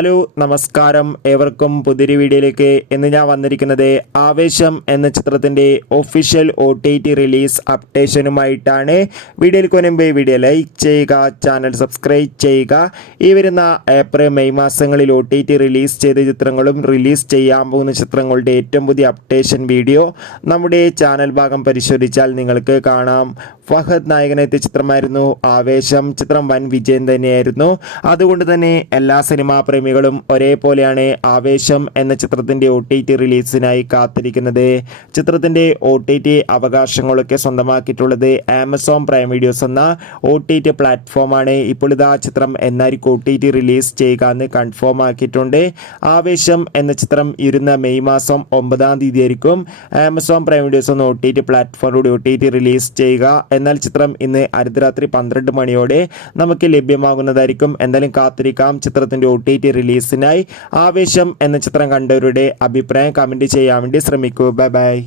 Hello നമസ്കാരം, ഏവർക്കും പുതിയൊരു വീഡിയോയിലേക്ക് ഇന്ന് ഞാൻ വന്നിരിക്കുന്നത് ആവേശം എന്ന ചിത്രത്തിൻ്റെ ഒഫീഷ്യൽ OTT റിലീസ് അപ്ഡേഷനുമായിട്ടാണ്. വീഡിയോയിലേക്ക് മുൻപ് വീഡിയോ ലൈക്ക് ചെയ്യുക, ചാനൽ സബ്സ്ക്രൈബ് ചെയ്യുക. ഈ വരുന്ന ഏപ്രിൽ മെയ് മാസങ്ങളിൽ OTT റിലീസ് ചെയ്ത ചിത്രങ്ങളും റിലീസ് ചെയ്യാൻ പോകുന്ന ചിത്രങ്ങളുടെ ഏറ്റവും പുതിയ അപ്ഡേഷൻ വീഡിയോ നമ്മുടെ ചാനൽ ഭാഗം പരിശോധിച്ചാൽ നിങ്ങൾക്ക് കാണാം. ഫഹദ് നായകനെത്തിയ ചിത്രമായിരുന്നു ആവേശം. ചിത്രം വൻ വിജയം തന്നെയായിരുന്നു. അതുകൊണ്ട് തന്നെ എല്ലാ സിനിമാ പ്രേമികളും ഒരേപോലെയാണ് ആവേശം എന്ന ചിത്രത്തിൻ്റെ OTT റിലീസിനായി കാത്തിരിക്കുന്നത്. ചിത്രത്തിൻ്റെ OTT അവകാശങ്ങളൊക്കെ സ്വന്തമാക്കിയിട്ടുള്ളത് ആമസോൺ പ്രൈം വീഡിയോസ് എന്ന OTT പ്ലാറ്റ്ഫോമാണ്. ഇപ്പോൾ ഇതാ ചിത്രം എന്നായിരിക്കും OTT റിലീസ് ചെയ്യുക എന്ന് കൺഫേം ആക്കിയിട്ടുണ്ട്. ആവേശം എന്ന ചിത്രം ഇരുന്ന മെയ് മാസം 9-ാം തീയതി ആയിരിക്കും ആമസോൺ പ്രൈം വീഡിയോസ് എന്ന OTT പ്ലാറ്റ്ഫോമിലൂടെ OTT റിലീസ് ചെയ്യുക. എന്നാൽ ചിത്രം ഇന്ന് അർദ്ധരാത്രി 12 മണിയോടെ നമുക്ക് ലഭ്യമാകുന്നതായിരിക്കും. എന്തായാലും കാത്തിരിക്കാം ചിത്രത്തിൻ്റെ OTT റിലീസിനായി. ആവേശം എന്ന ചിത്രം കണ്ടവരുടെ അഭിപ്രായം കമൻറ്റ് ചെയ്യാൻ വേണ്ടി ശ്രമിക്കൂ. Bye bye.